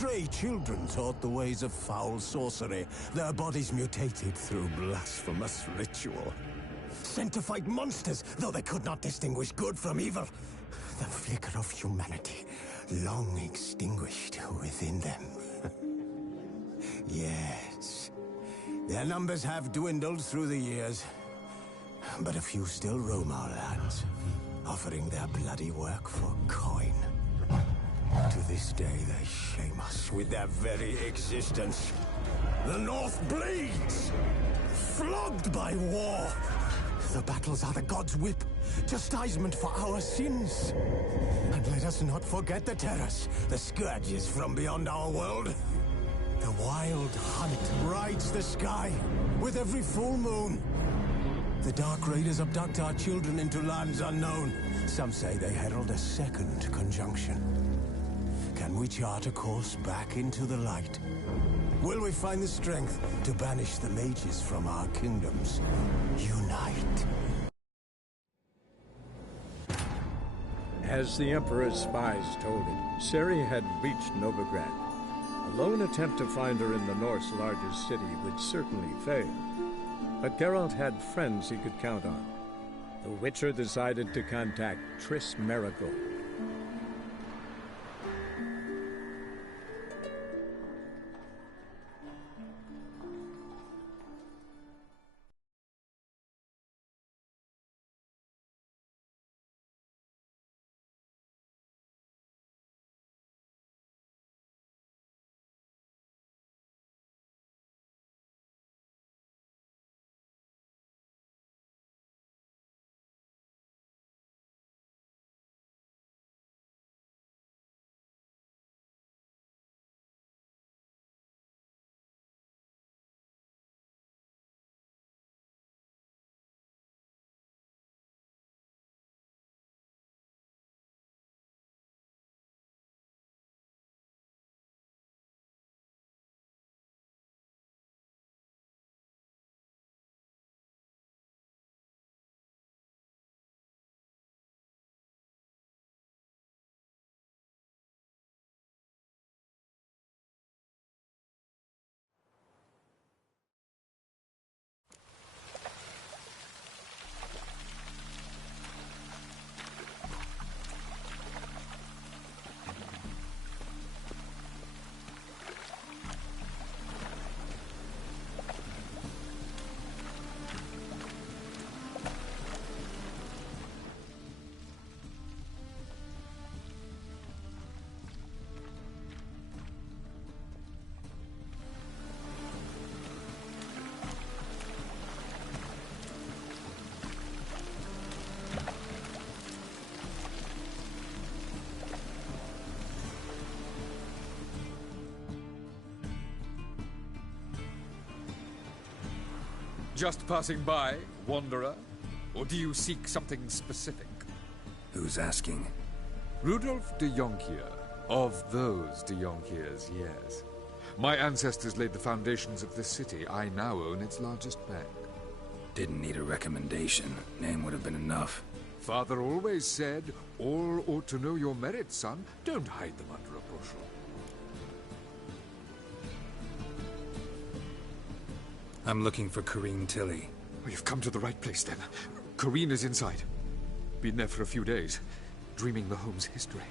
stray children taught the ways of foul sorcery, their bodies mutated through blasphemous ritual. Sent to fight monsters, though they could not distinguish good from evil. The flicker of humanity, long extinguished within them. Yes, their numbers have dwindled through the years, but a few still roam our lands, offering their bloody work for coin. To this day, they shame us with their very existence. The North bleeds, flogged by war. The battles are the gods' whip, chastisement for our sins. And let us not forget the terrors, the scourges from beyond our world. The wild hunt rides the sky with every full moon. The Dark Raiders abduct our children into lands unknown. Some say they herald a second conjunction. Can we chart a course back into the light? Will we find the strength to banish the mages from our kingdoms? Unite. As the Emperor's spies told him, Ciri had reached Novigrad. A lone attempt to find her in the North's largest city would certainly fail. But Geralt had friends he could count on. The Witcher decided to contact Triss Merigold. Just passing by, wanderer? Or do you seek something specific? Who's asking? Rudolf de Jonkier. Of those de Jonkiers, yes. My ancestors laid the foundations of this city. I now own its largest bank. Didn't need a recommendation. Name would have been enough. Father always said, all ought to know your merits, son. Don't hide them under a bushel. I'm looking for Corrine Tilly. Well, you've come to the right place, then. Corrine is inside. Been there for a few days, dreaming the home's history.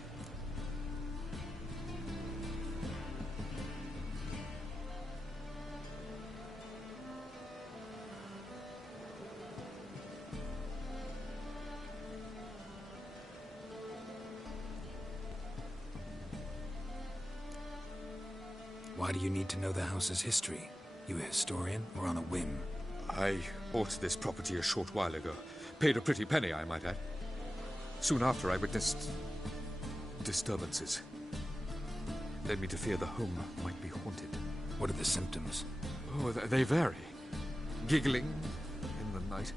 Why do you need to know the house's history? You a historian, or on a whim? I bought this property a short while ago. Paid a pretty penny, I might add. Soon after, I witnessed disturbances. Led me to fear the home might be haunted. What are the symptoms? Oh, they vary. Giggling in the night.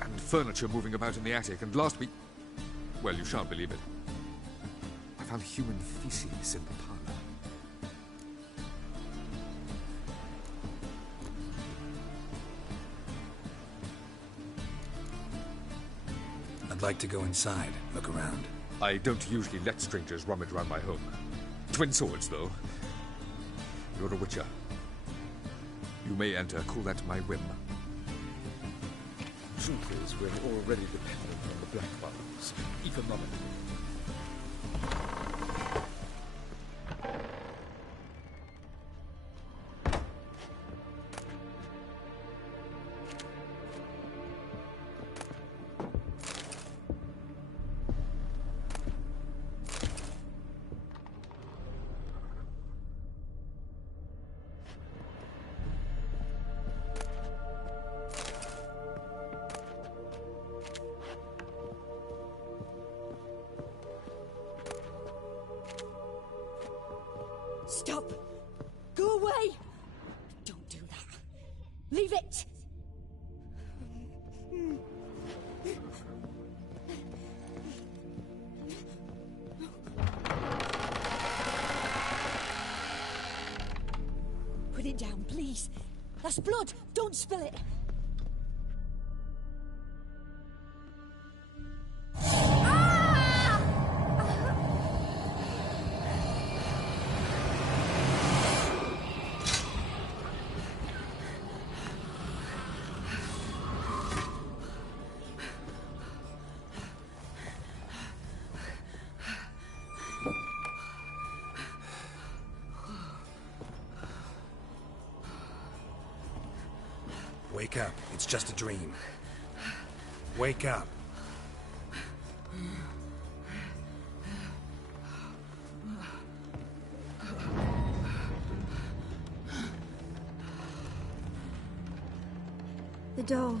And furniture moving about in the attic. And last week... well, you shan't believe it. I found human feces in the parlor. I'd like to go inside, look around. I don't usually let strangers rummage around my home. Twin swords, though. You're a witcher. You may enter. Call that my whim. Truth is, we're already dependent on the Black Ones, even nominally. Stop! Go away! Don't do that. Leave it! Put it down, please. That's blood! Don't spill it! Wake up. It's just a dream. Wake up. The door.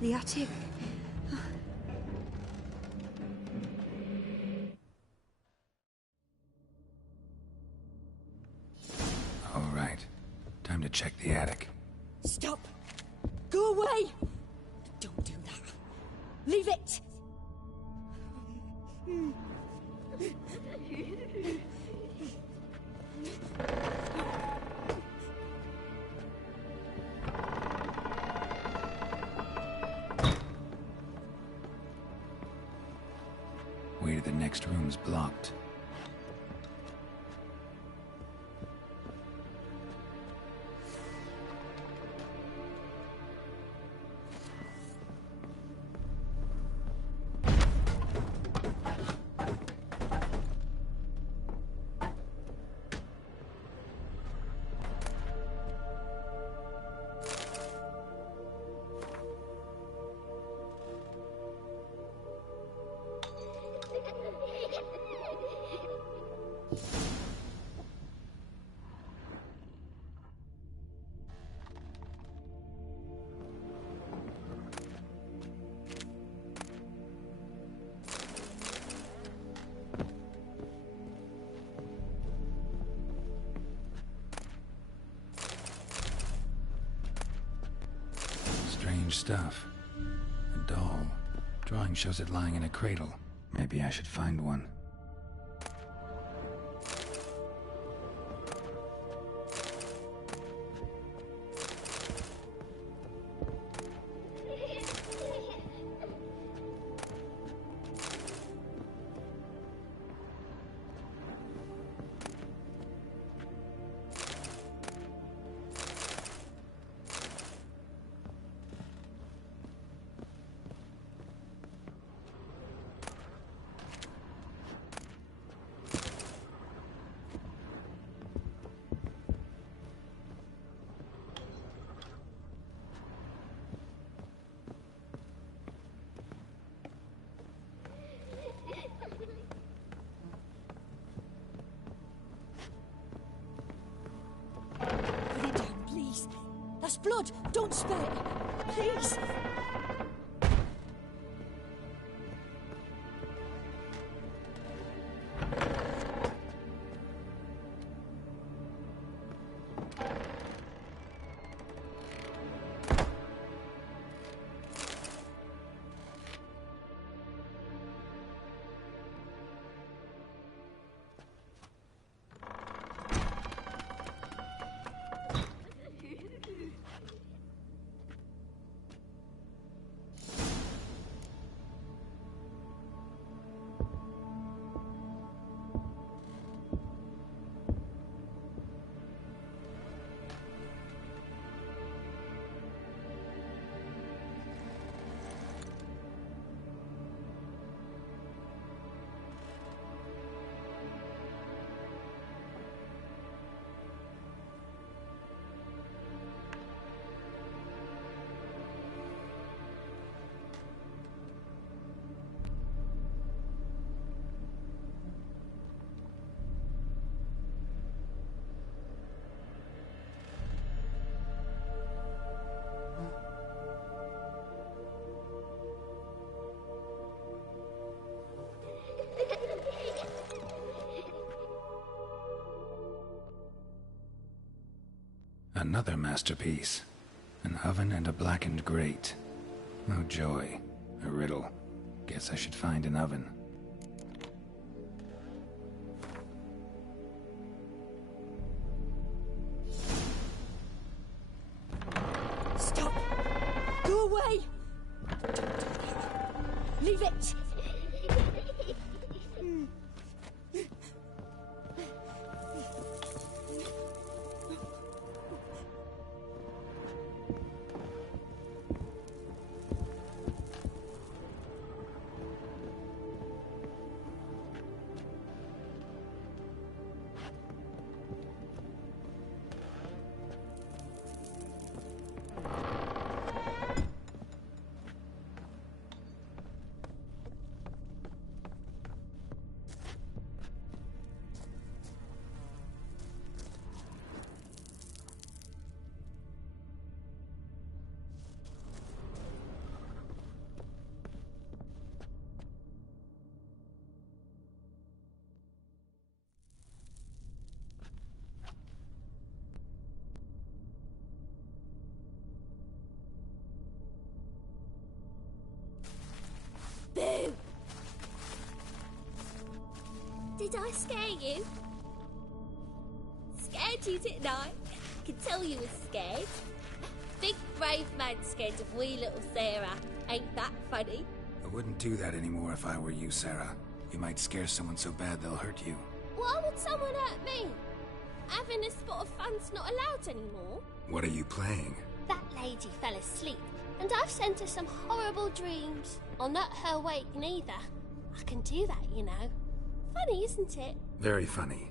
The attic. All right. Time to check the attic. Stop! Go away! Don't do that. Leave it! Way to the next room's blocked. Strange stuff. A doll. Drawing shows it lying in a cradle. Maybe I should find one. Put it down, please. That's blood! Don't spill it! Please! Another masterpiece. An oven and a blackened grate. Oh joy. A riddle. Guess I should find an oven. Stop! Go away! Don't do that. Leave it! Boo! Did I scare you? Scared you, didn't I? I can tell you was scared. Big brave man scared of wee little Sarah. Ain't that funny? I wouldn't do that anymore if I were you, Sarah. You might scare someone so bad they'll hurt you. Why would someone hurt me? Having a spot of fun's not allowed anymore. What are you playing? That lady fell asleep, and I've sent her some horrible dreams. I'll not her wake neither. I can do that, you know. Funny, isn't it? Very funny.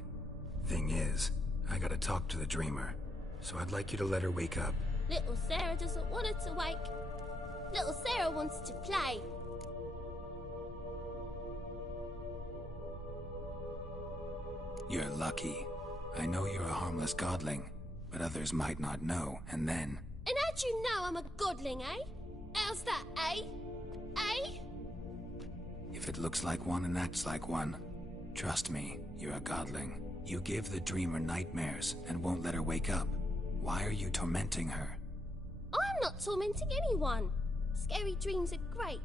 Thing is, I gotta talk to the dreamer, so I'd like you to let her wake up. Little Sarah doesn't want her to wake. Little Sarah wants to play. You're lucky. I know you're a harmless godling, but others might not know, and then... And how'd you know I'm a godling, eh? How's that, eh? Eh? If it looks like one and acts like one, trust me, you're a godling. You give the dreamer nightmares and won't let her wake up. Why are you tormenting her? I'm not tormenting anyone. Scary dreams are great.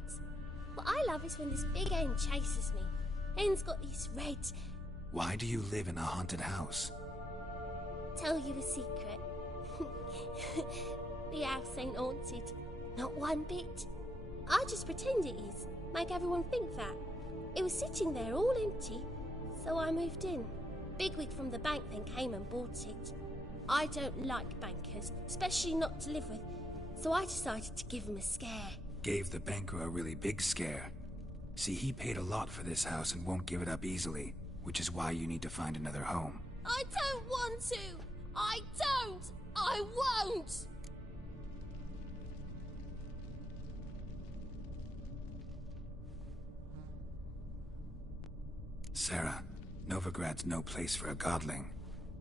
What I love is when this big hen chases me. Hen's got these red... Why do you live in a haunted house? Tell you a secret. The house ain't haunted. Not one bit. I just pretend it is. Make everyone think that. It was sitting there all empty, so I moved in. Bigwig from the bank then came and bought it. I don't like bankers, especially not to live with, so I decided to give him a scare. Gave the banker a really big scare. See, he paid a lot for this house and won't give it up easily, which is why you need to find another home. I don't want to! I don't! I won't! Sarah, Novigrad's no place for a godling.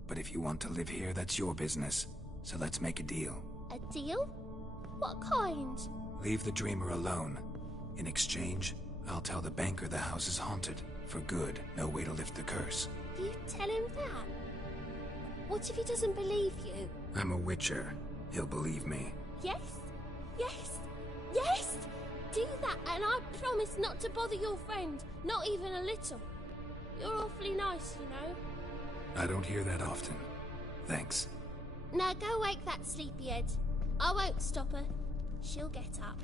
But if you want to live here, that's your business. So let's make a deal. A deal? What kind? Leave the dreamer alone. In exchange, I'll tell the banker the house is haunted. For good, no way to lift the curse. You tell him that? What if he doesn't believe you? I'm a witcher. He'll believe me. Yes? Yes? Yes! Do that and I promise not to bother your friend. Not even a little. You're awfully nice, you know. I don't hear that often. Thanks. Now go wake that sleepyhead. I won't stop her. She'll get up.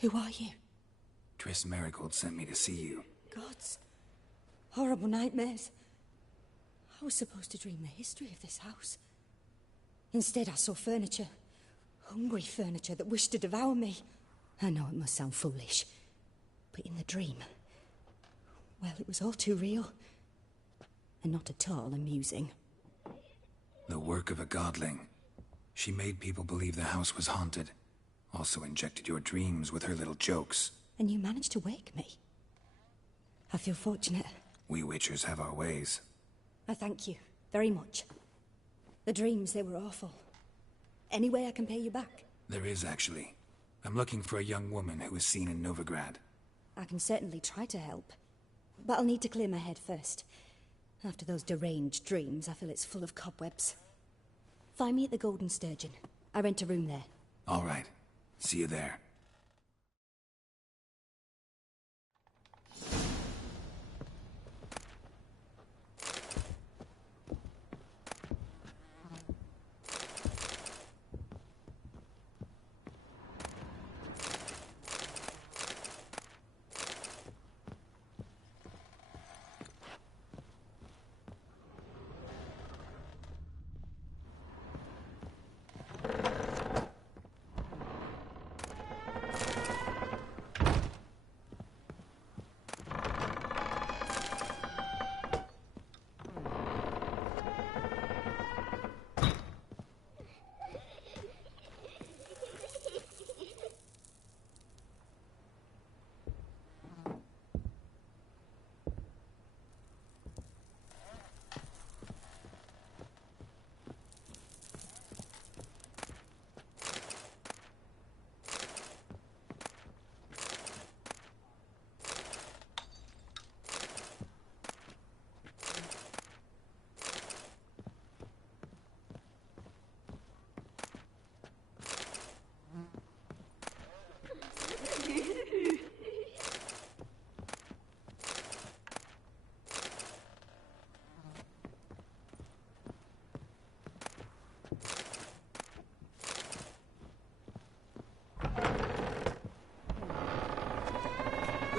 Who are you? Triss Marigold sent me to see you. Gods. Horrible nightmares. I was supposed to dream the history of this house. Instead, I saw furniture. Hungry furniture that wished to devour me. I know it must sound foolish, but in the dream, well, it was all too real. And not at all amusing. The work of a godling. She made people believe the house was haunted. Also injected your dreams with her little jokes. And you managed to wake me. I feel fortunate. We Witchers have our ways. I thank you very much. The dreams, they were awful. Any way I can pay you back? There is, actually. I'm looking for a young woman who was seen in Novigrad. I can certainly try to help. But I'll need to clear my head first. After those deranged dreams, I feel it's full of cobwebs. Find me at the Golden Sturgeon. I rent a room there. All right. See you there.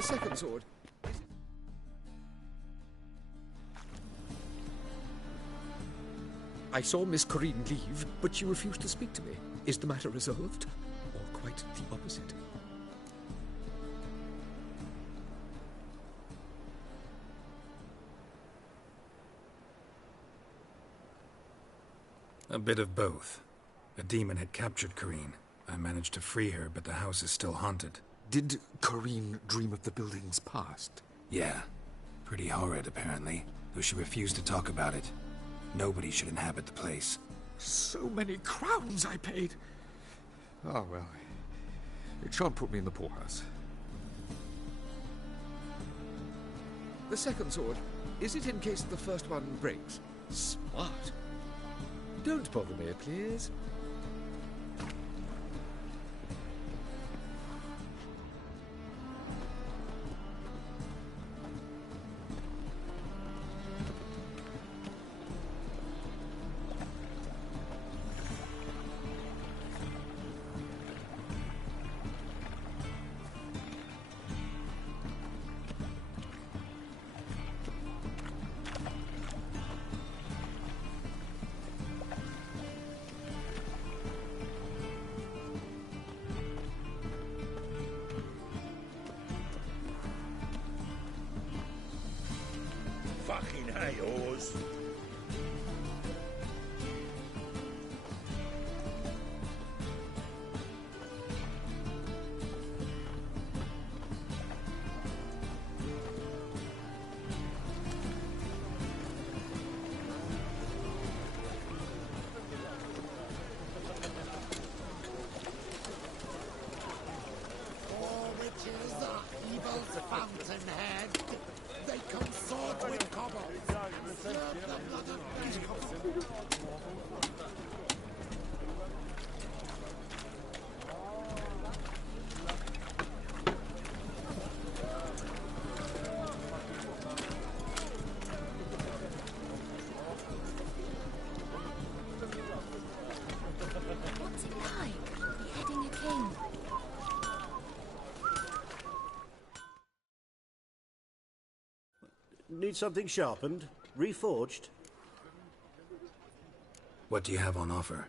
The second sword. I saw Miss Corinne leave, but she refused to speak to me. Is the matter resolved? Or quite the opposite? A bit of both. A demon had captured Corinne. I managed to free her, but the house is still haunted. Did Corinne dream of the building's past? Yeah. Pretty horrid, apparently, though she refused to talk about it. Nobody should inhabit the place. So many crowns I paid. Oh, well. It shan't put me in the poorhouse. The second sword. Is it in case the first one breaks? Smart. Don't bother me, please. Fucking hey, Oz. All witches are evil's fountainhead. They consort with kobolds, serve them Need something sharpened? Reforged? What do you have on offer?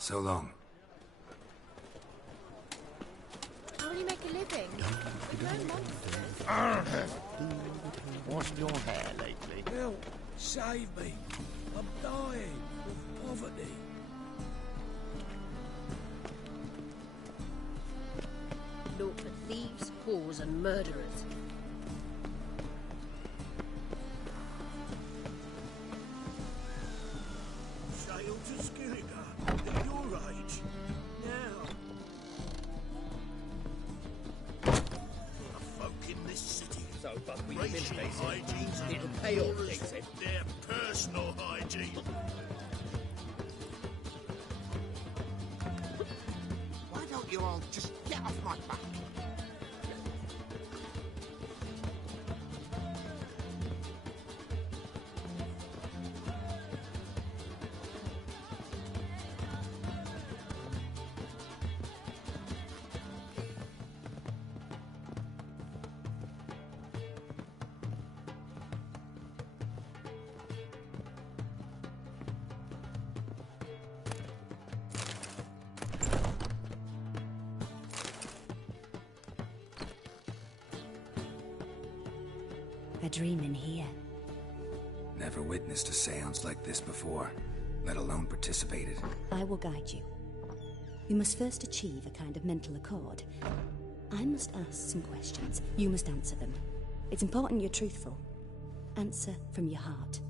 So long. How will you make a living? With no monsters. Washed your hair lately? Help! Save me! I'm dying of poverty. whores and murderers. Sail to Skilliga, at your age. Now. The folk in this city. So, but we racial admit, they said, hygiene's as it'll pay off, poor they as said. their personal hygiene. Why don't you all just get off my back? A dream in here. Never witnessed a seance like this before, let alone participated. I will guide you. You must first achieve a kind of mental accord. I must ask some questions. You must answer them. It's important you're truthful. Answer from your heart.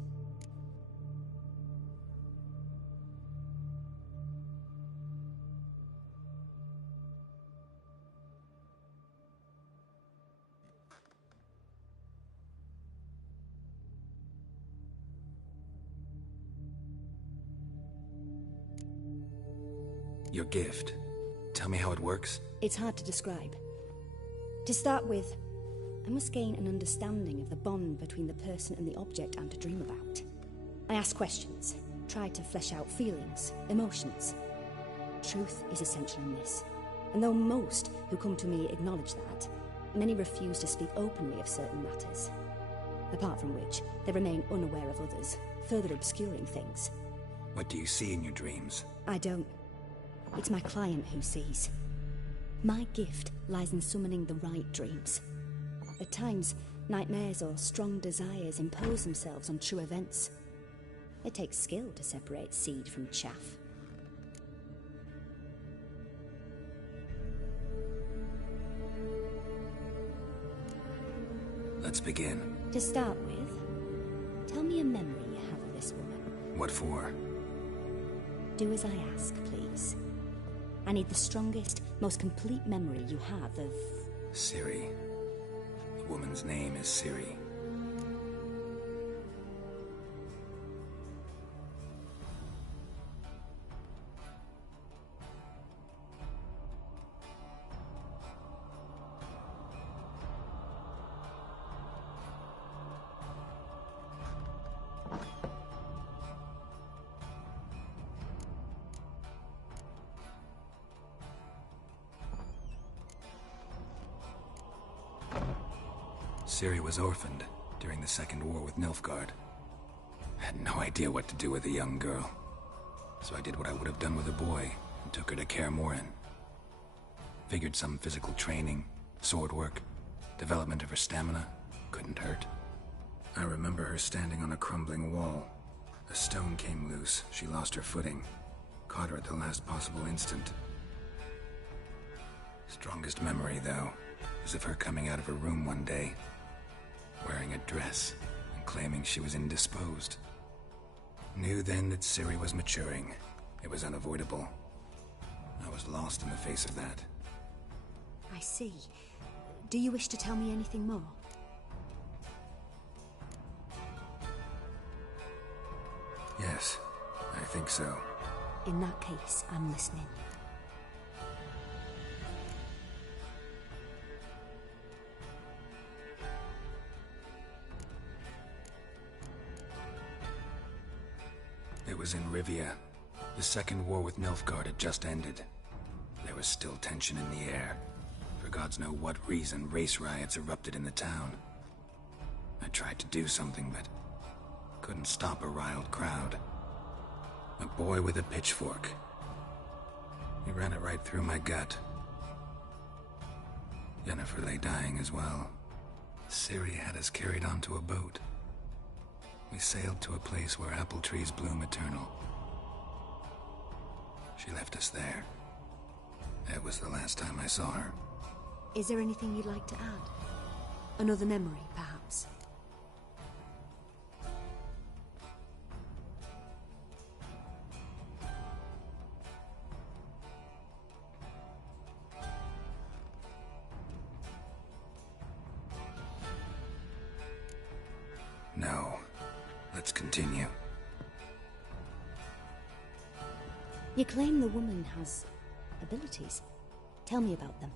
Your gift. Tell me how it works. It's hard to describe. To start with, I must gain an understanding of the bond between the person and the object I'm to dream about. I ask questions, try to flesh out feelings, emotions. Truth is essential in this, and though most who come to me acknowledge that, many refuse to speak openly of certain matters. Apart from which, they remain unaware of others, further obscuring things. What do you see in your dreams? I don't. It's my client who sees. My gift lies in summoning the right dreams. At times, nightmares or strong desires impose themselves on true events. It takes skill to separate seed from chaff. Let's begin. To start with, tell me a memory you have of this woman. What for? Do as I ask, please. I need the strongest, most complete memory you have of... Ciri. The woman's name is Ciri. Ciri was orphaned during the Second War with Nilfgaard. Had no idea what to do with a young girl. So I did what I would have done with a boy and took her to Kaer Morhen. Figured some physical training, sword work, development of her stamina couldn't hurt. I remember her standing on a crumbling wall. A stone came loose, she lost her footing. Caught her at the last possible instant. Strongest memory, though, is of her coming out of her room one day, wearing a dress and claiming she was indisposed. Knew then that Ciri was maturing. It was unavoidable. I was lost in the face of that. I see. Do you wish to tell me anything more? Yes, I think so. In that case, I'm listening. It was in Rivia. The Second War with Nilfgaard had just ended. There was still tension in the air. For gods know what reason, race riots erupted in the town. I tried to do something, but couldn't stop a riled crowd. A boy with a pitchfork. He ran it right through my gut. Yennefer lay dying as well. Ciri had us carried onto a boat. We sailed to a place where apple trees bloom eternal. She left us there. That was the last time I saw her. Is there anything you'd like to add? Another memory, perhaps? No. Let's continue. You claim the woman has abilities. Tell me about them.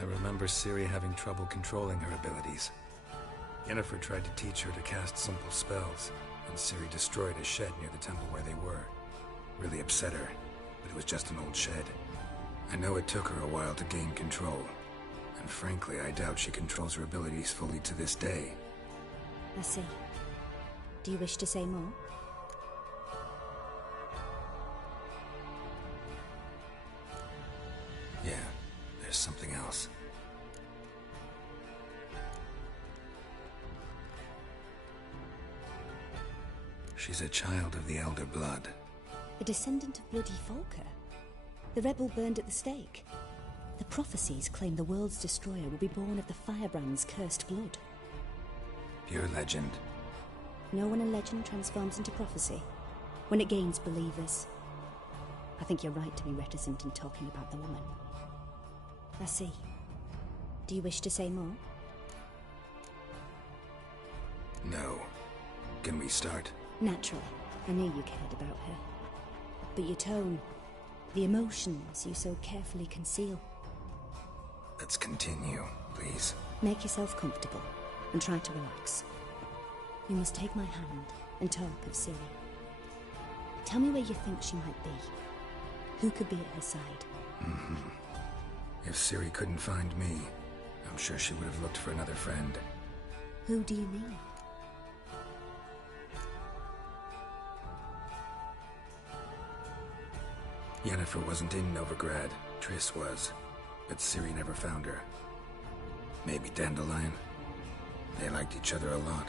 I remember Ciri having trouble controlling her abilities. Yennefer tried to teach her to cast simple spells, and Ciri destroyed a shed near the temple where they were. Really upset her, but it was just an old shed. I know it took her a while to gain control, and frankly, I doubt she controls her abilities fully to this day. I see. Do you wish to say more? Yeah, there's something else. She's a child of the Elder Blood. A descendant of bloody Volker. The rebel burned at the stake. The prophecies claim the world's destroyer will be born of the Firebrand's cursed blood. Pure legend. Know when a legend transforms into prophecy? When it gains believers. I think you're right to be reticent in talking about the woman. I see. Do you wish to say more? No. Can we start? Naturally. I knew you cared about her. But your tone, the emotions you so carefully conceal. Let's continue, please. Make yourself comfortable and try to relax. You must take my hand and talk of Ciri. Tell me where you think she might be. Who could be at her side? If Ciri couldn't find me, I'm sure she would have looked for another friend. Who do you mean? Yennefer wasn't in Novigrad. Triss was. But Ciri never found her. Maybe Dandelion? They liked each other a lot.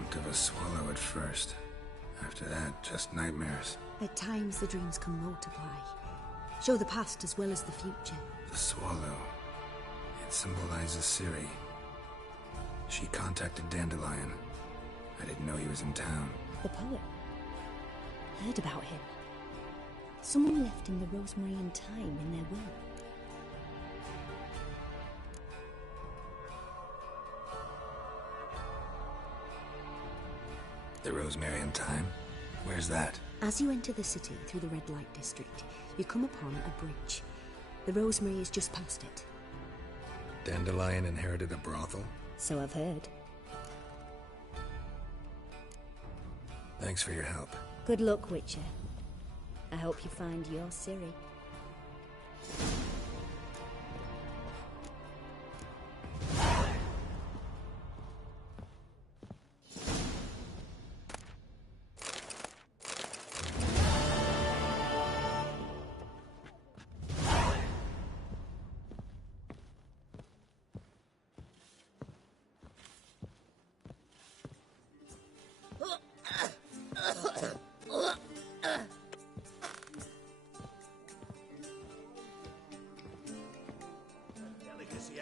Dreamt of a swallow at first. After that, just nightmares. At times, the dreams can multiply. Show the past as well as the future. The swallow. It symbolizes Ciri. She contacted Dandelion. I didn't know he was in town. The poet. Heard about him. Someone left him the rosemary and thyme in their will. The rosemary and thyme? Where's that? As you enter the city through the red light district, you come upon a bridge. The rosemary is just past it. Dandelion inherited a brothel? So I've heard. Thanks for your help. Good luck, Witcher. I hope you find your Ciri.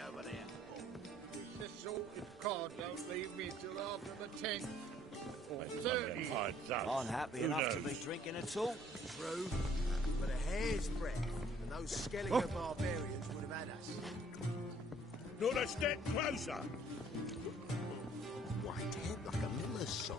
Over there. This sort of card don't leave me till after the 10th. Or 30. I'm happy enough to be drinking at all. True, but a hair's breadth, and those Skelliger barbarians would have had us. Not a step closer. White head like a miller's son.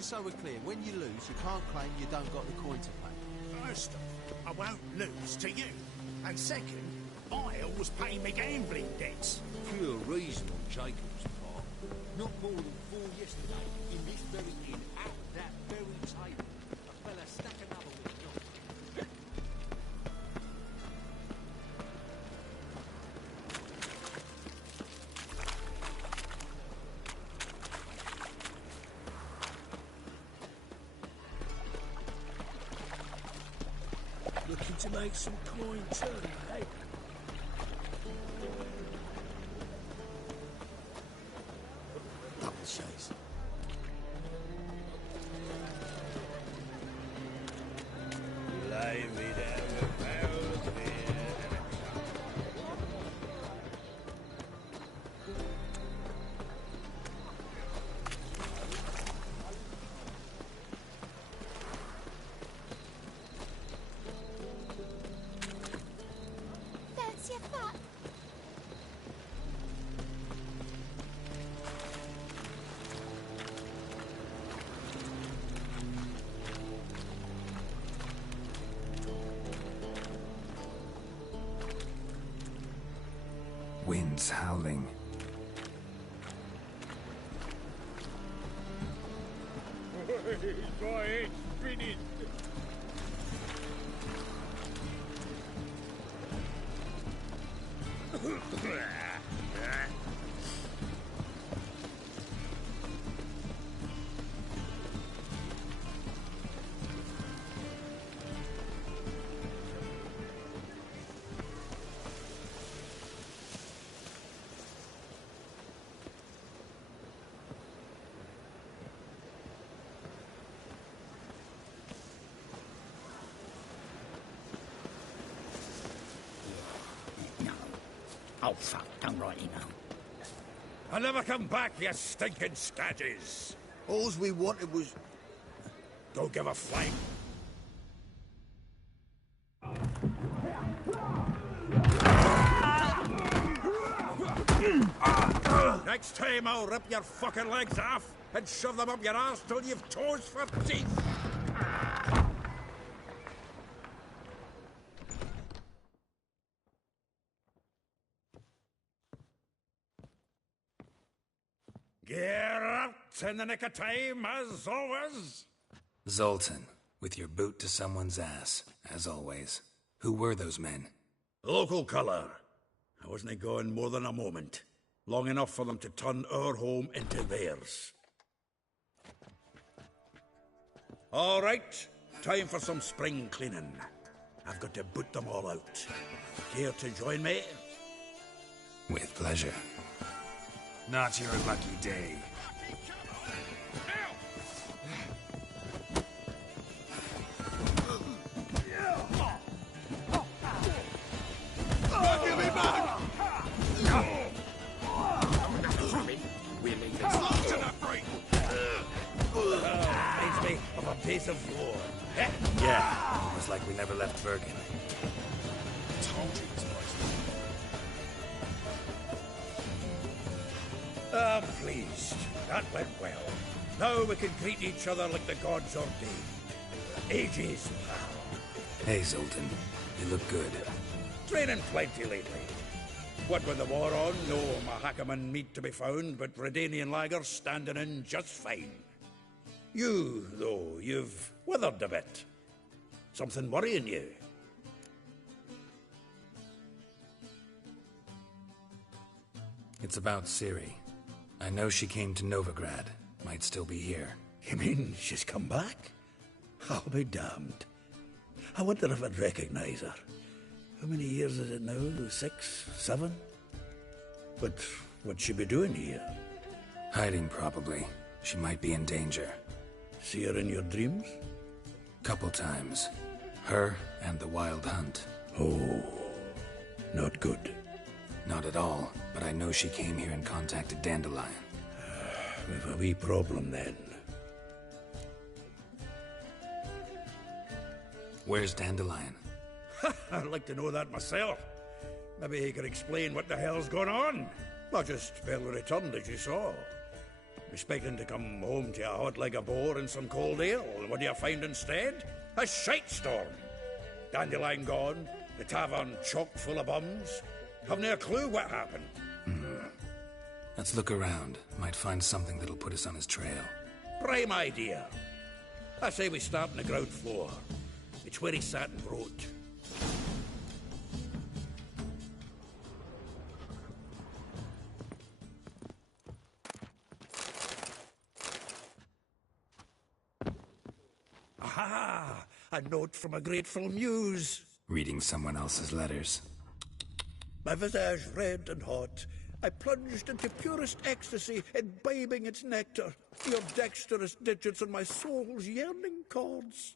So we're clear, when you lose, you can't claim you don't got the coin to pay. First off, I won't lose to you. And second, I always pay me gambling debts. Pure reason on Jacob's part. Not more than 4 yesterday, in this very inn, at that very table, a fella stuck another with a knife. Looking to make some coin too, eh? Double chase. Lay me down a barrel of beer and a Fancy a fat? Winds howling. my head's spinning. Oh, fuck, don't rightly know. I'll never come back, you stinking scadges. All we wanted was... Don't give a flame. Next time I'll rip your fucking legs off. and shove them up your arse till you've toes for teeth. Get out in the nick of time, as always. Zoltan, with your boot to someone's ass, as always. Who were those men? Local colour. I wasn't gone more than a moment. Long enough for them to turn our home into theirs. All right, time for some spring cleaning. I've got to boot them all out. Care to join me? With pleasure. Not your lucky day. Give me back! Reminds me of a piece of war. Yeah, almost like we never left Bergen. Told you this was. I'm pleased. That went well. Now we can greet each other like the gods ordained. Ages, pal. Hey, Zoltan. You look good. Training plenty lately. What with the war on, no Mahakaman meat to be found, but Redanian lagers standing in just fine. You, though, you've withered a bit. Something worrying you? It's about Ciri. I know she came to Novigrad. Might still be here. You mean she's come back? I'll be damned. I wonder if I'd recognize her. How many years is it now? 6, 7? But what'd she be doing here? Hiding, probably. She might be in danger. See her in your dreams? Couple times. Her and the Wildhunt. Oh, not good. Not at all, but I know she came here and contacted Dandelion. We've a wee problem then. Where's Dandelion? I'd like to know that myself. Maybe he could explain what the hell's going on. Not just barely returned, as you saw. Expecting to come home to a hot leg of boar and some cold ale, and what do you find instead? A shite storm. Dandelion gone, the tavern chock full of bums. Haven't a clue what happened. Let's look around. Might find something that'll put us on his trail. Prime idea. I say we start on the ground floor. It's where he sat and wrote. Aha! A note from a grateful muse. Reading someone else's letters. My visage red and hot, I plunged into purest ecstasy, imbibing its nectar, your dexterous digits on my soul's yearning chords.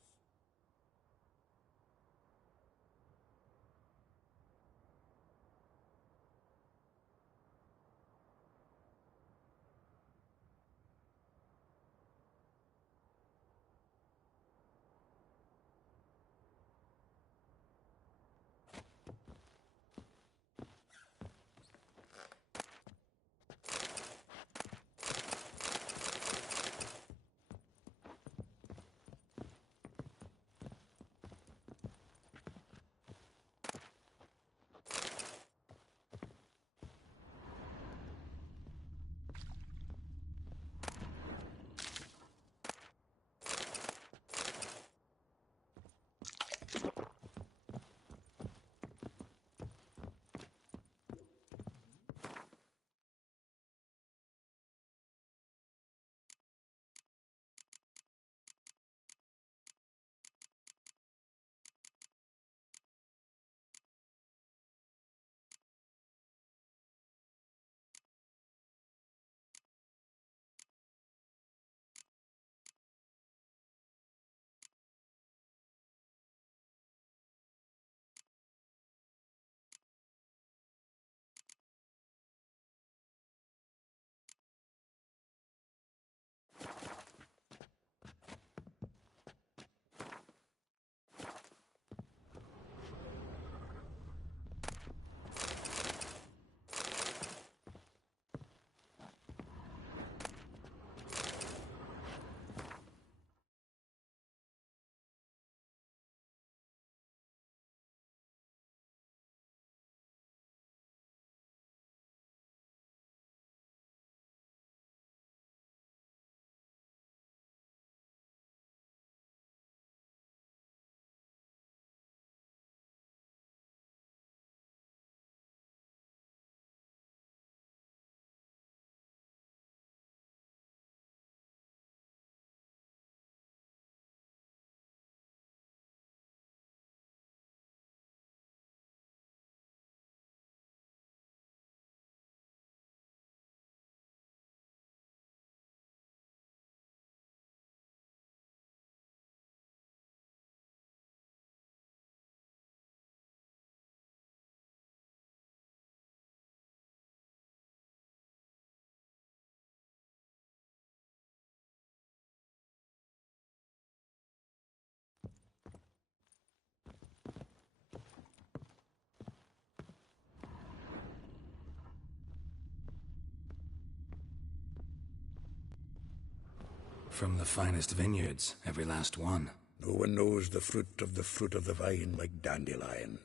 From the finest vineyards, every last one. No one knows the fruit of the vine like Dandelion.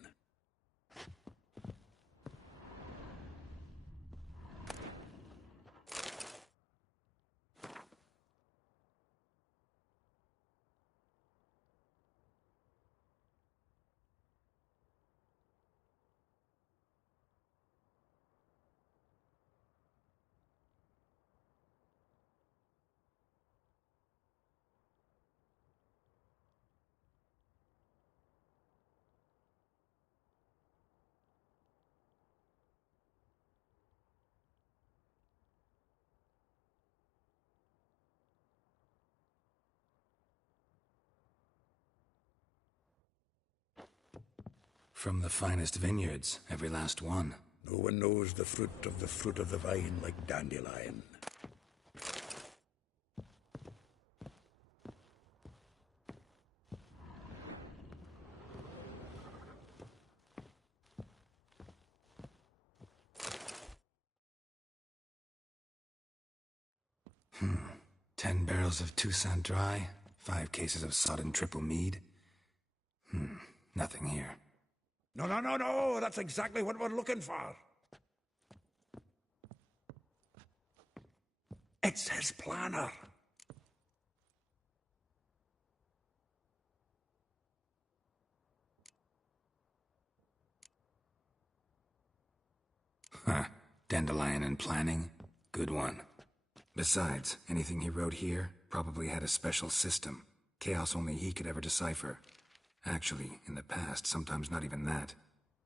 From the finest vineyards, every last one. No one knows the fruit of the vine like Dandelion. — 10 barrels of Toussaint Dry, 5 cases of sodden triple mead. Nothing here. No, that's exactly what we're looking for. It's his planner. Huh. Dandelion and planning? Good one. Besides, anything he wrote here probably had a special system. Chaos only he could ever decipher. Actually, in the past, sometimes not even that.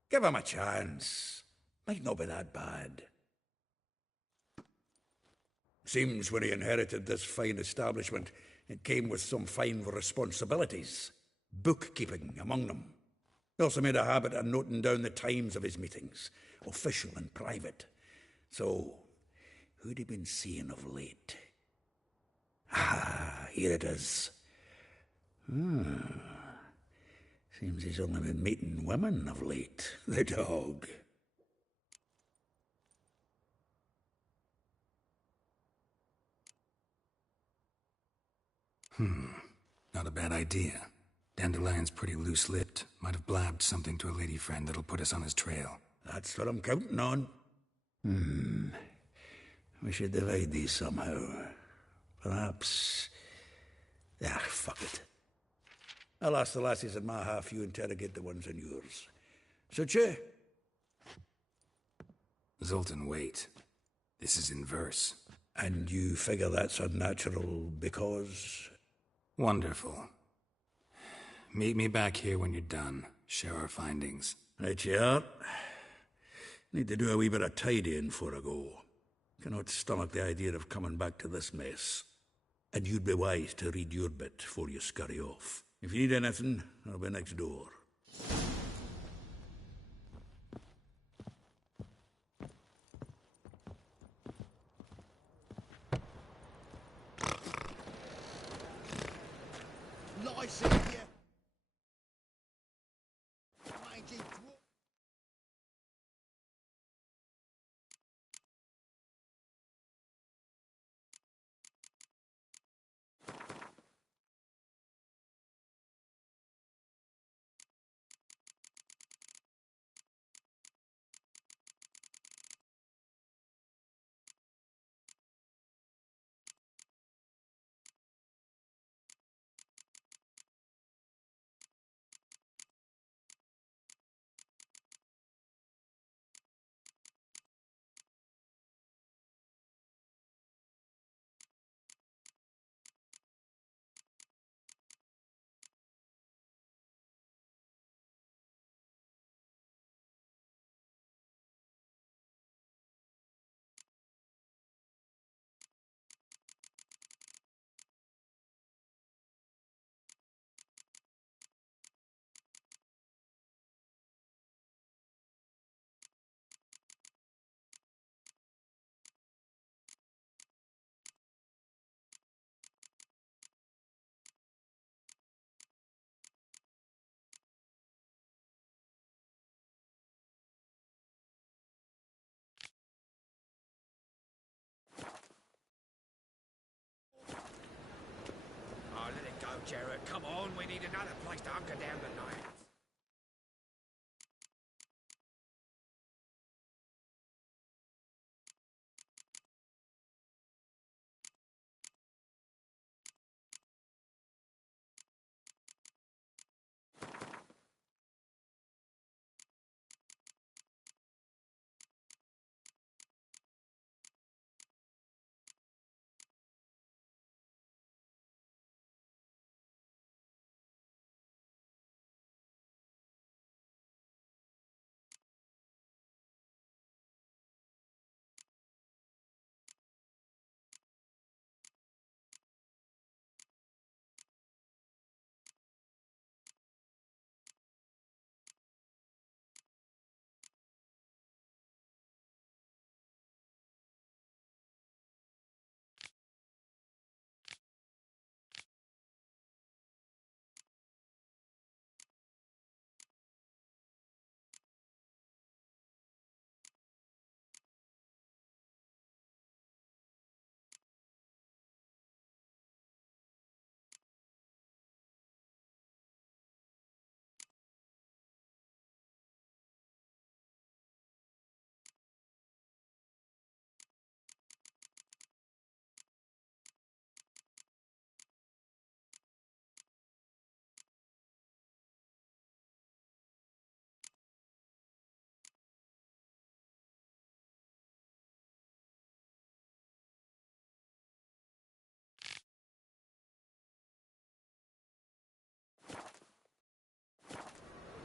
Give him a chance. Might not be that bad. Seems when he inherited this fine establishment, it came with some fine responsibilities. Bookkeeping among them. He also made a habit of noting down the times of his meetings, official and private. So, who'd he been seeing of late? Ah, here it is. Seems he's only been meeting women of late. The dog. Not a bad idea. Dandelion's pretty loose-lipped. Might have blabbed something to a lady friend that'll put us on his trail. That's what I'm counting on. We should divide these somehow. Perhaps... fuck it. I'll ask the lassies in my half, you interrogate the ones in yours. Suit you? Zoltan, wait. This is in verse. And you figure that's unnatural because... Wonderful. Meet me back here when you're done. Share our findings. Right you are. Need to do a wee bit of tidying before I go. Cannot stomach the idea of coming back to this mess. And you'd be wise to read your bit before you scurry off. If you need anything, I'll be next door. License here. Jared, come on, we need another place to hunker down tonight.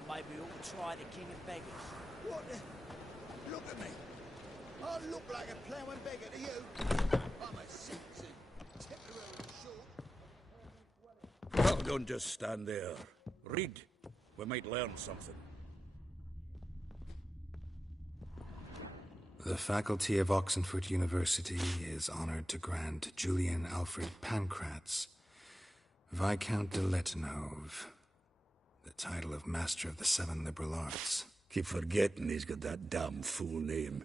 Maybe we ought to try the King of Beggars. What the... Look at me. I look like a ploughing beggar to you. I'm a 6 and temporarily short. Oh, don't just stand there. Read. We might learn something. The faculty of Oxenford University is honored to grant Julian Alfred Pancratz, Viscount de Letonove, the title of Master of the Seven Liberal Arts. Keep forgetting he's got that damn fool name.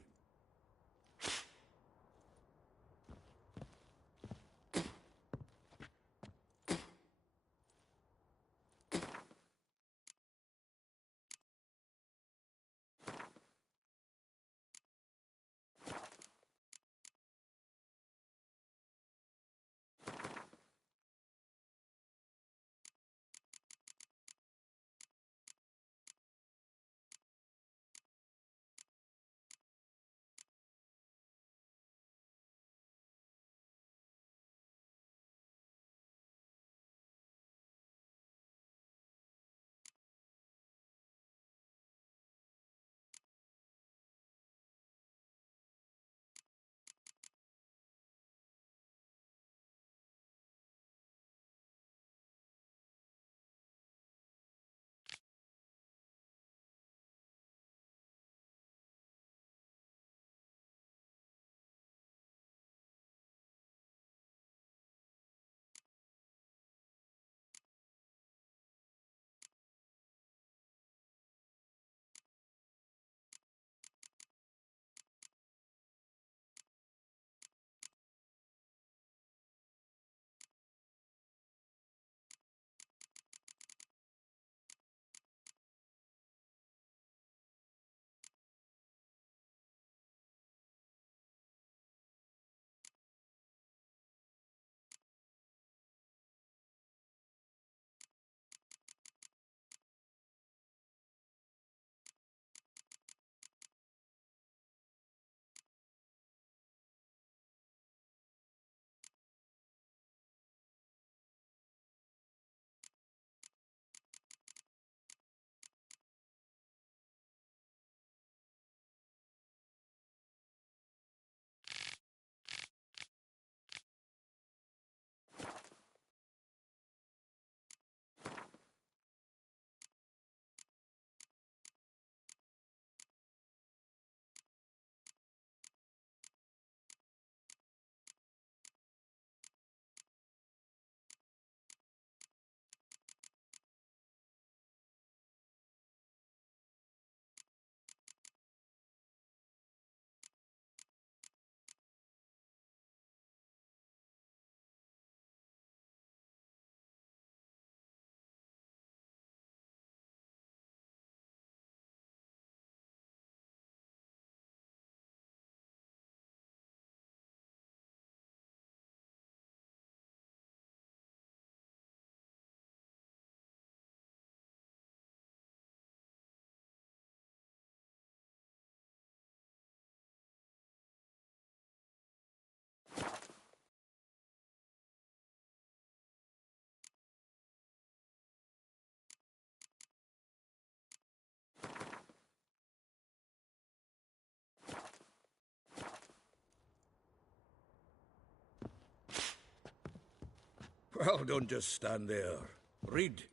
Well, don't just stand there. Read.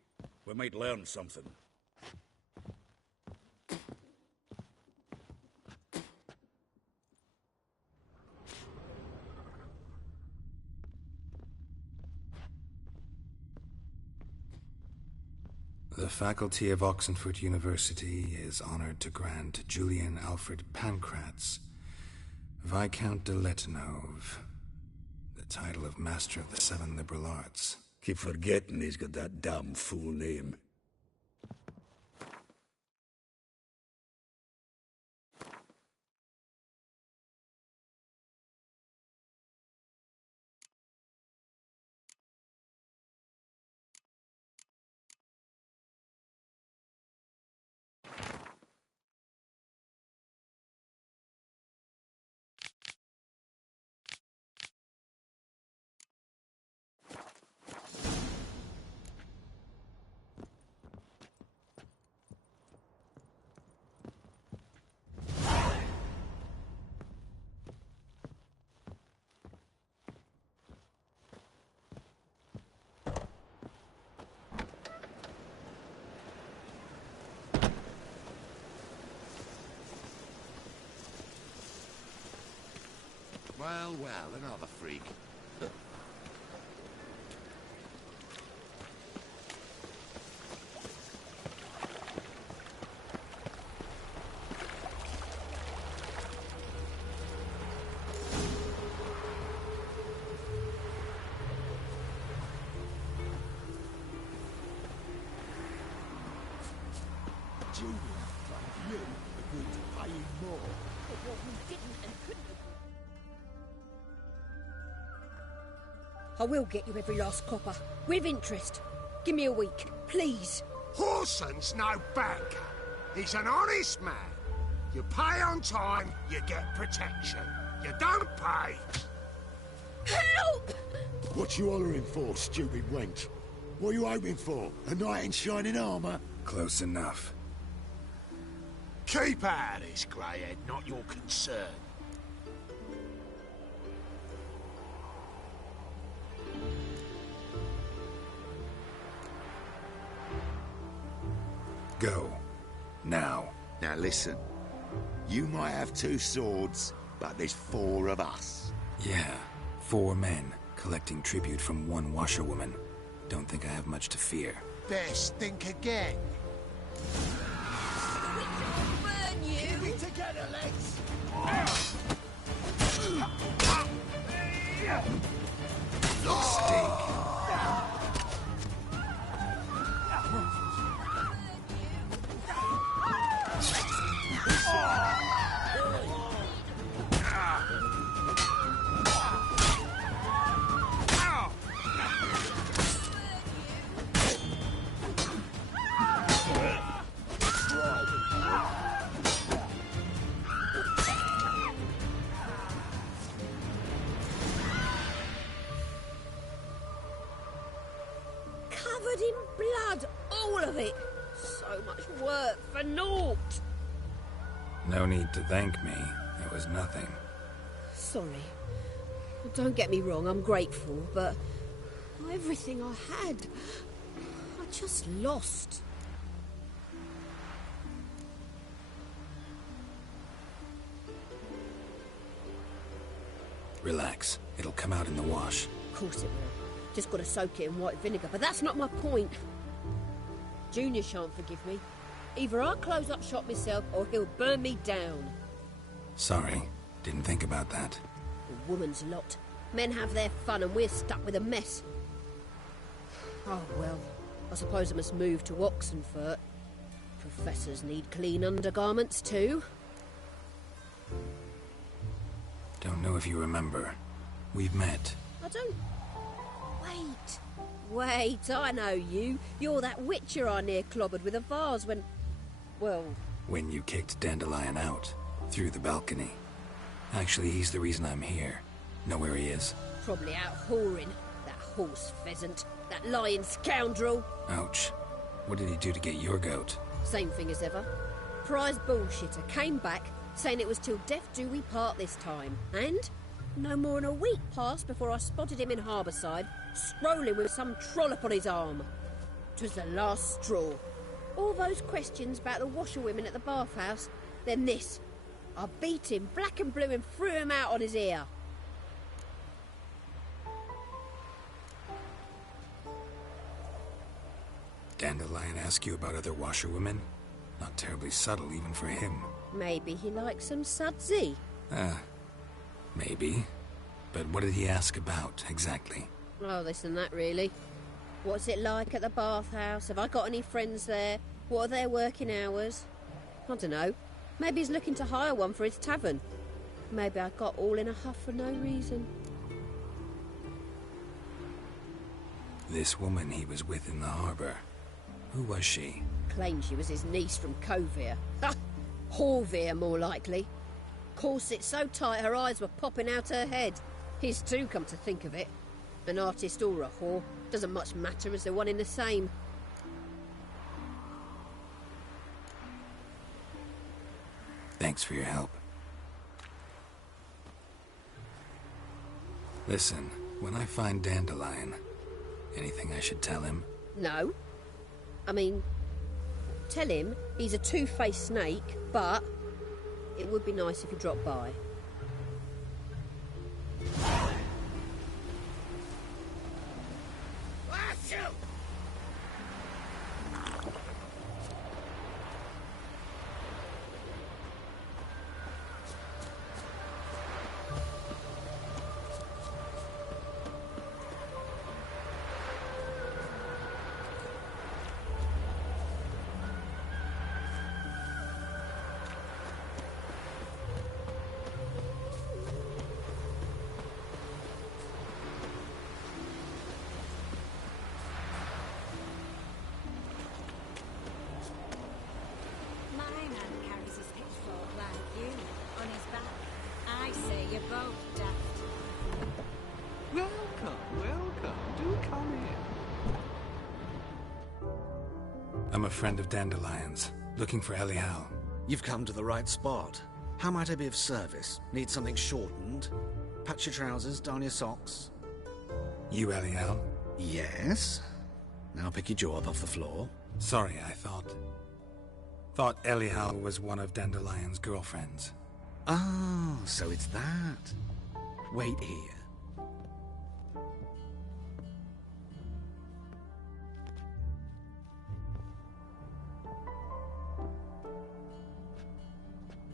We might learn something. The faculty of Oxenford University is honored to grant Julian Alfred Pancratz, Viscount de Letonov, the title of Master of the Seven Liberal Arts. Keep forgetting he's got that damn fool name. Well, well, another freak. Julian, you agreed to pay him more. But what we didn't and couldn't agree. I will get you every last copper, with interest. Give me a week, please. Horson's no banker. He's an honest man. You pay on time, you get protection. You don't pay. Help! What you hollering for, stupid wench? What are you hoping for? A knight in shining armour? Close enough. Keep out of this, greyhead, not your concern. Go. Now. Now listen. You might have two swords, but there's four of us. Yeah, 4 men collecting tribute from one washerwoman. Don't think I have much to fear. Best think again. Burn you! Keep it together, lads! Steak. Covered in blood, all of it. So much work for naught. No need to thank me. It was nothing. Sorry. Well, don't get me wrong, I'm grateful, but everything I had, I just lost. Relax. It'll come out in the wash. Of course it will. Just got to soak it in white vinegar, but that's not my point. Junior shan't forgive me. Either I'll close up shop myself, or he'll burn me down. Sorry. Didn't think about that. A woman's lot. Men have their fun, and we're stuck with a mess. Oh, well, I suppose I must move to Oxenfurt. Professors need clean undergarments, too. Don't know if you remember. We've met. I don't... Wait, I know you. You're that witcher I near clobbered with a vase when... Well... When you kicked Dandelion out. Through the balcony. Actually, he's the reason I'm here. Know where he is? Probably out whoring. That horse pheasant. That lying scoundrel. Ouch. What did he do to get your goat? Same thing as ever. Prize bullshitter came back, saying it was till death do we part this time. And no more than a week passed before I spotted him in Harbourside, strolling with some trollop on his arm. 'Twas the last straw. All those questions about the washerwomen at the bathhouse, then this. I beat him black and blue and threw him out on his ear. Dandelion ask you about other washerwomen? Not terribly subtle even for him. Maybe he likes some sudsy. Maybe. But what did he ask about, exactly? Oh, this and that, really. What's it like at the bathhouse? Have I got any friends there? What are their working hours? I don't know. Maybe he's looking to hire one for his tavern. Maybe I got all in a huff for no reason. This woman he was with in the harbour. Who was she? Claimed she was his niece from Covere. Ha! Horvere, more likely. Corset so tight her eyes were popping out her head. His too, come to think of it. An artist or a whore. Doesn't much matter as they're one in the same. Thanks for your help. Listen, when I find Dandelion, anything I should tell him? No. I mean, tell him he's a two-faced snake, but it would be nice if he dropped by. I'm a friend of Dandelion's, looking for Elial. You've come to the right spot. How might I be of service? Need something shortened? Patch your trousers, darn your socks. You Elial? Yes. Now pick your jaw up off the floor. Sorry, I thought Elial was one of Dandelion's girlfriends. Oh, so it's that. Wait here.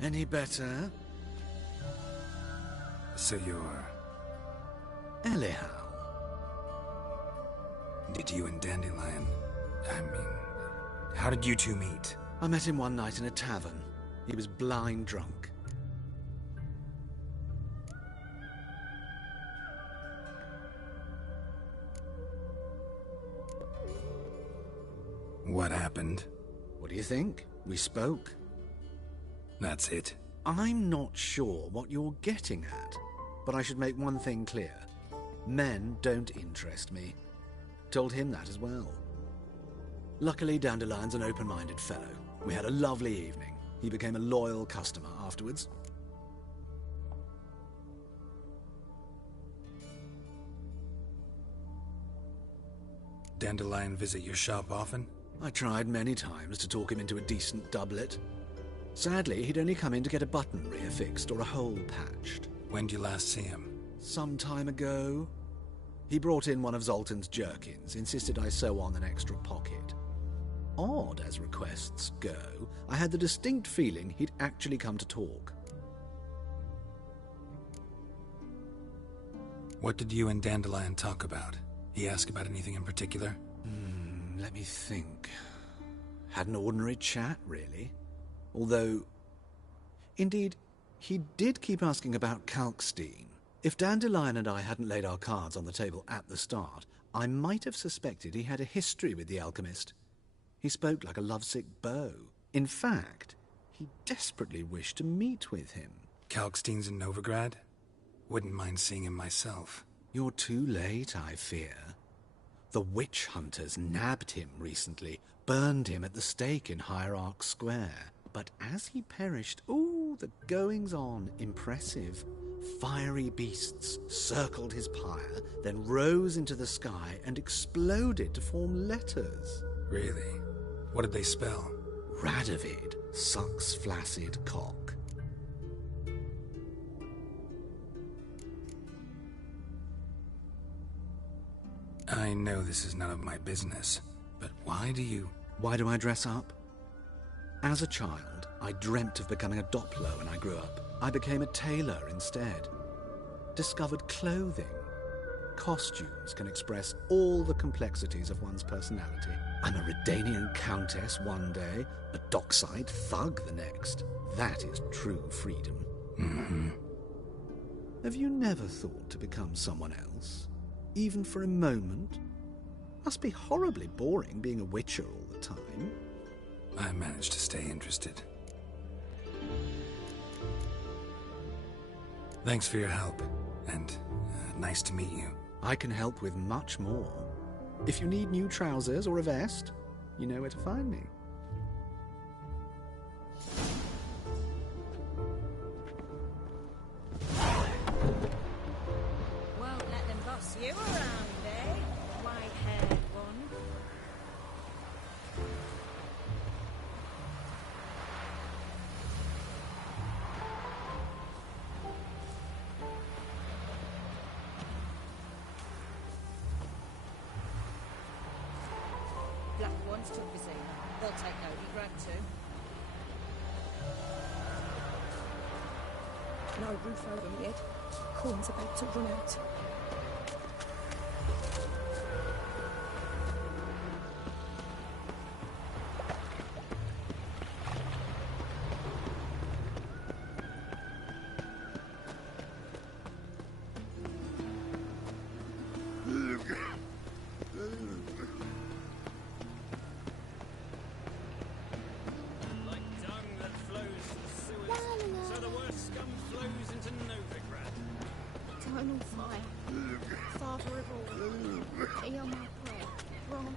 Any better? So you're... Elial. Did you and Dandelion... how did you two meet? I met him one night in a tavern. He was blind drunk. What happened? What do you think? We spoke. That's it. I'm not sure what you're getting at, but I should make one thing clear. Men don't interest me. Told him that as well. Luckily, Dandelion's an open-minded fellow. We had a lovely evening. He became a loyal customer afterwards. Dandelion visit your shop often? I tried many times to talk him into a decent doublet. Sadly, he'd only come in to get a button reaffixed or a hole patched. When did you last see him? Some time ago. He brought in one of Zoltan's jerkins, insisted I sew on an extra pocket. Odd as requests go, I had the distinct feeling he'd actually come to talk. What did you and Dandelion talk about? He asked about anything in particular? Let me think. Had an ordinary chat, really. Although, indeed, he did keep asking about Kalkstein. If Dandelion and I hadn't laid our cards on the table at the start, I might have suspected he had a history with the alchemist. He spoke like a lovesick beau. In fact, he desperately wished to meet with him. Kalkstein's in Novigrad? Wouldn't mind seeing him myself. You're too late, I fear. The witch hunters nabbed him recently, burned him at the stake in Hierarch Square. But as he perished, the goings-on, impressive. Fiery beasts circled his pyre, then rose into the sky and exploded to form letters. Really? What did they spell? Radovid sucks flaccid cock. I know this is none of my business, but why do I dress up? As a child, I dreamt of becoming a Doppler when I grew up. I became a tailor instead. Discovered clothing. Costumes can express all the complexities of one's personality. I'm a Redanian countess one day, a dockside thug the next. That is true freedom. Mm-hmm. Have you never thought to become someone else? Even for a moment? Must be horribly boring being a witcher all the time. I managed to stay interested. Thanks for your help, and nice to meet you. I can help with much more. If you need new trousers or a vest, you know where to find me. Won't let them boss you around, eh? White-haired one. Black ones took Vizina. They'll take Novigrad too. No roof over my head. Corn's about to run out. Eternal fire, Father of all, hear my prayer, grant me.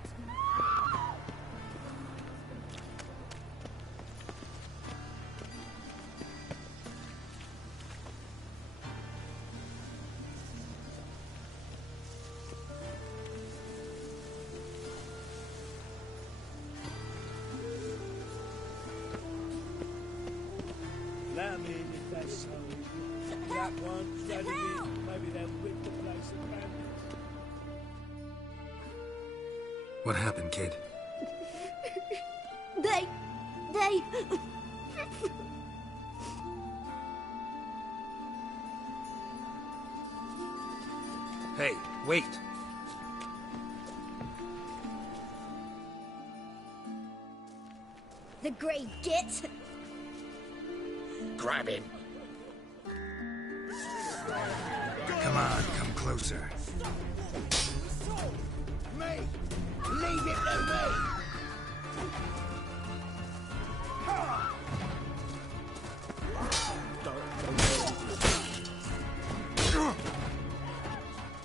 Let me in if they're so. That one's ready to be. Maybe they'll whip the place around. What happened, kid? They... Hey, wait! The Grey Git! Grab him. Come on, come closer. Me! Leave it to me!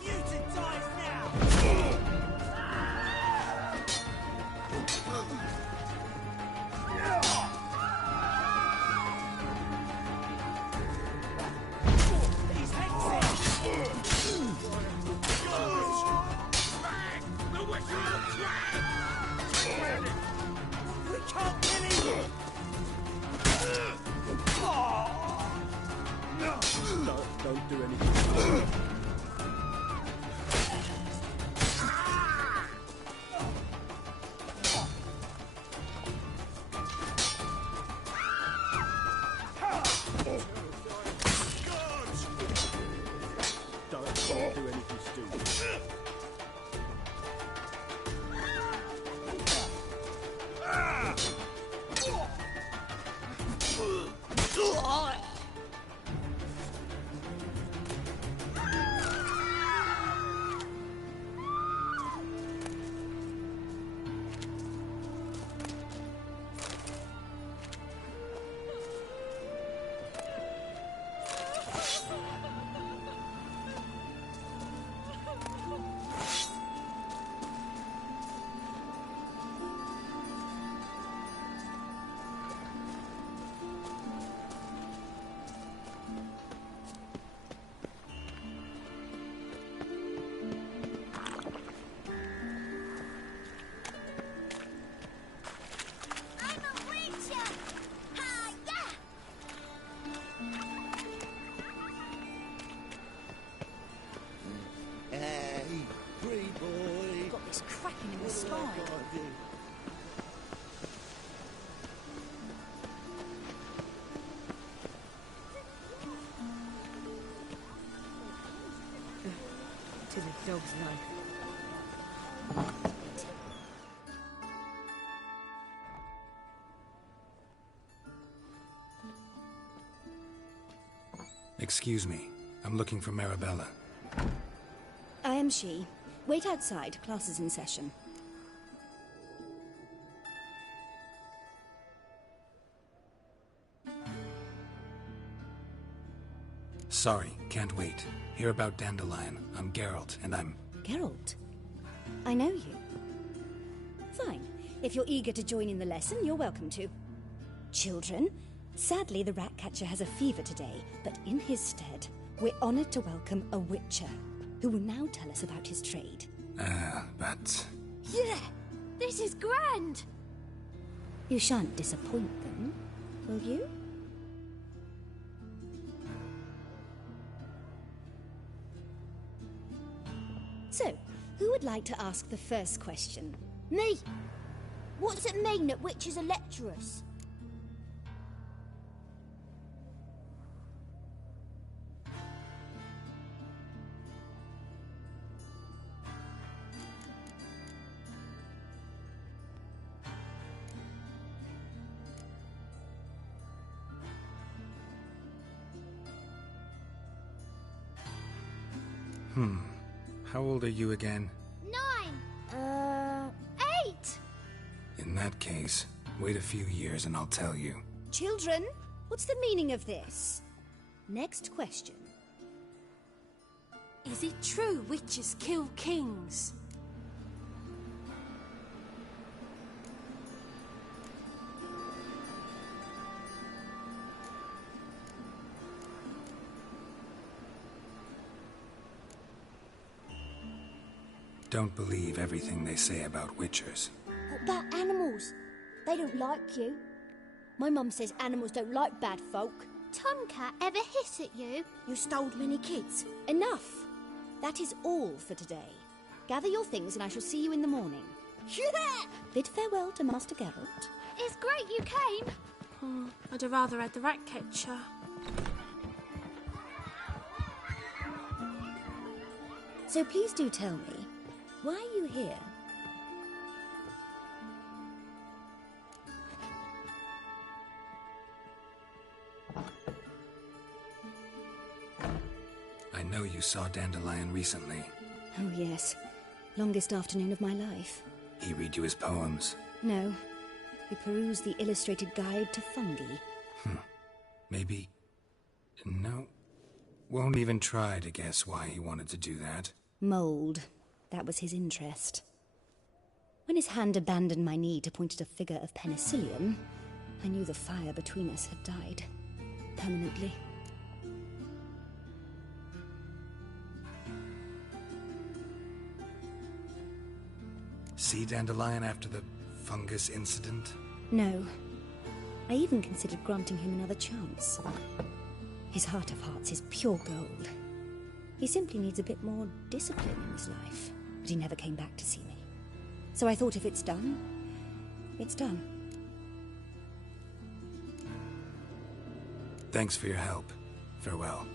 Mutant dies now! These hexes! spine. Tis a dog's life. Excuse me. I'm looking for Marabella. I am she. Wait outside. Class is in session. Sorry, can't wait. Hear about Dandelion. I'm Geralt, and I'm... Geralt? I know you. Fine. If you're eager to join in the lesson, you're welcome to. Children, sadly the Ratcatcher has a fever today, but in his stead, we're honored to welcome a Witcher, who will now tell us about his trade. But... Yeah! This is grand! You shan't disappoint them, will you? So, who would like to ask the first question? Me! What does it mean that witches are lecturers? How old are you again? 9! 8! In that case, wait a few years and I'll tell you. Children, what's the meaning of this? Next question. Is it true witches kill kings? Don't believe everything they say about witchers. What about animals? They don't like you. My mum says animals don't like bad folk. Tomcat ever hiss at you? You stole many kids. Enough. That is all for today. Gather your things and I shall see you in the morning. Yeah! Bid farewell to Master Geralt. It's great you came. Oh, I'd have rather had the Ratcatcher. So please do tell me, why are you here? I know you saw Dandelion recently. Oh yes, longest afternoon of my life. He read you his poems. No, we perused the illustrated guide to fungi. Maybe... No. Won't even try to guess why he wanted to do that. Mold. That was his interest. When his hand abandoned my knee to point at a figure of penicillium, I knew the fire between us had died. Permanently. See Dandelion after the fungus incident? No. I even considered granting him another chance. His heart of hearts is pure gold. He simply needs a bit more discipline in his life. But he never came back to see me. So I thought if it's done, it's done. Thanks for your help. Farewell.